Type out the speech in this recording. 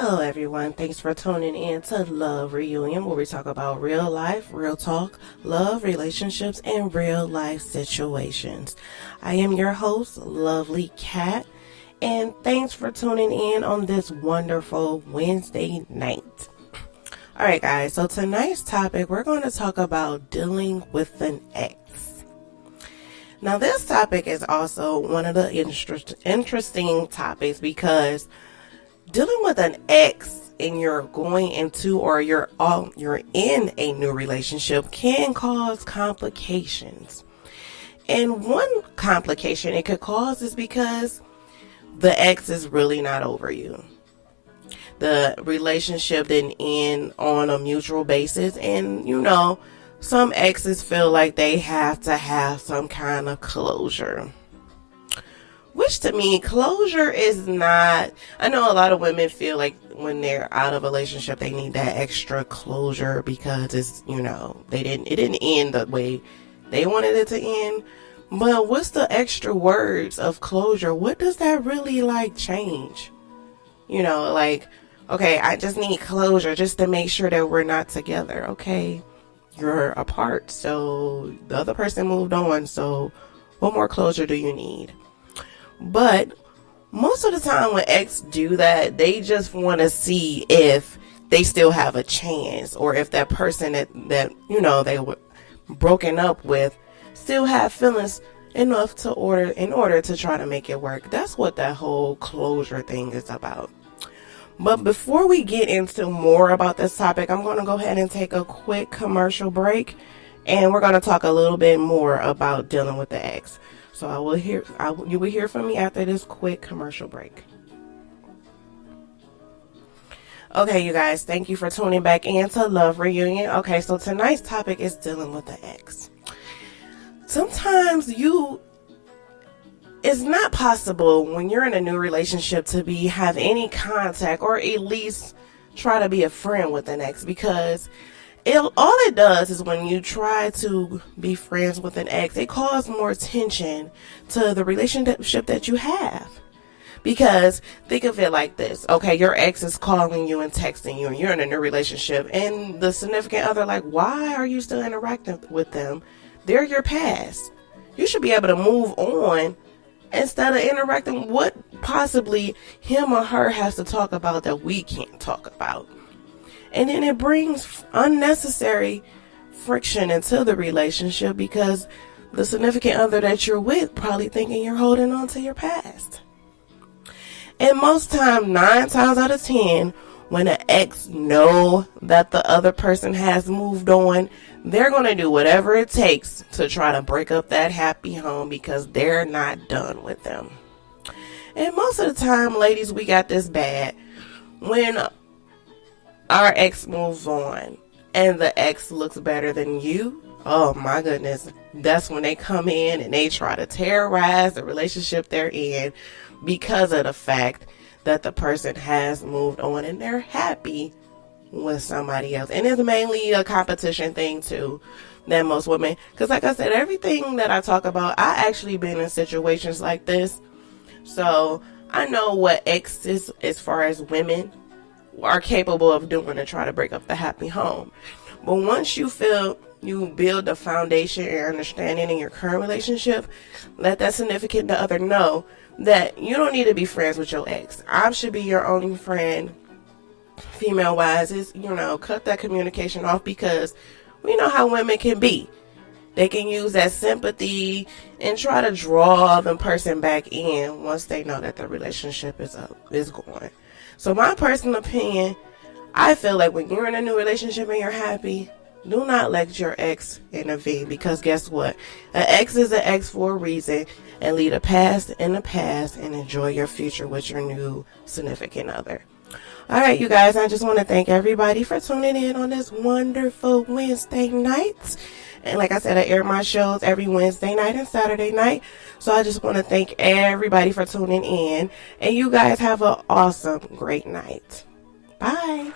Hello, everyone. Thanks for tuning in to Love Reunion, where we talk about real life, real talk, love, relationships, and real life situations. I am your host, Lovely Cat, and thanks for tuning in on this wonderful Wednesday night. All right, guys, so tonight's topic, we're going to talk about dealing with an ex. Now, this topic is also one of the interesting topics because dealing with an ex and you're going into or you're in a new relationship can cause complications. And one complication it could cause is because the ex is really not over you. The relationship didn't end on a mutual basis, and some exes feel like they have to have some kind of closure. Which to me, closure is not, I know a lot of women feel like when they're out of a relationship, they need that extra closure because it's, it didn't end the way they wanted it to end. But what's the extra words of closure? What does that really change? Okay, I just need closure just to make sure that we're not together. Okay, you're apart, so the other person moved on, so what more closure do you need? But most of the time when ex do that, they just want to see if they still have a chance, or if that person that they were broken up with still have feelings enough in order to try to make it work. That's what that whole closure thing is about. But before we get into more about this topic, I'm going to go ahead and take a quick commercial break, and we're going to talk a little bit more about dealing with the ex. So you will hear from me after this quick commercial break. Okay, you guys, thank you for tuning back in to Love Reunion. Okay, so tonight's topic is dealing with the ex. Sometimes it's not possible when you're in a new relationship to have any contact or at least try to be a friend with an ex, because all it does is when you try to be friends with an ex, it causes more tension to the relationship that you have. Because think of it like this. Okay, your ex is calling you and texting you and you're in a new relationship, and the significant other why are you still interacting with them? They're your past. You should be able to move on instead of interacting. What possibly him or her has to talk about that we can't talk about? And then it brings unnecessary friction into the relationship because the significant other that you're with probably thinking you're holding on to your past. And most times, 9 times out of 10, when an ex know that the other person has moved on, they're going to do whatever it takes to try to break up that happy home because they're not done with them. And most of the time, ladies, we got this bad. When our ex moves on and the ex looks better than you, oh my goodness, that's when they come in and they try to terrorize the relationship they're in because of the fact that the person has moved on and they're happy with somebody else. And it's mainly a competition thing too, that most women, because like I said, everything that I talk about, I actually been in situations like this, so I know what exes as far as women are capable of doing to try to break up the happy home. But once you feel you build a foundation and understanding in your current relationship, let that significant other know that you don't need to be friends with your ex. I should be your only friend, female wise. Is cut that communication off, because we know how women can be. They can use that sympathy and try to draw the person back in once they know that the relationship is going. So my personal opinion, I feel like when you're in a new relationship and you're happy, do not let your ex intervene, because guess what? An ex is an ex for a reason, and leave the past in the past and enjoy your future with your new significant other. All right, you guys, I just want to thank everybody for tuning in on this wonderful Wednesday night. And like I said, I air my shows every Wednesday night and Saturday night. So I just want to thank everybody for tuning in. And you guys have an awesome, great night. Bye.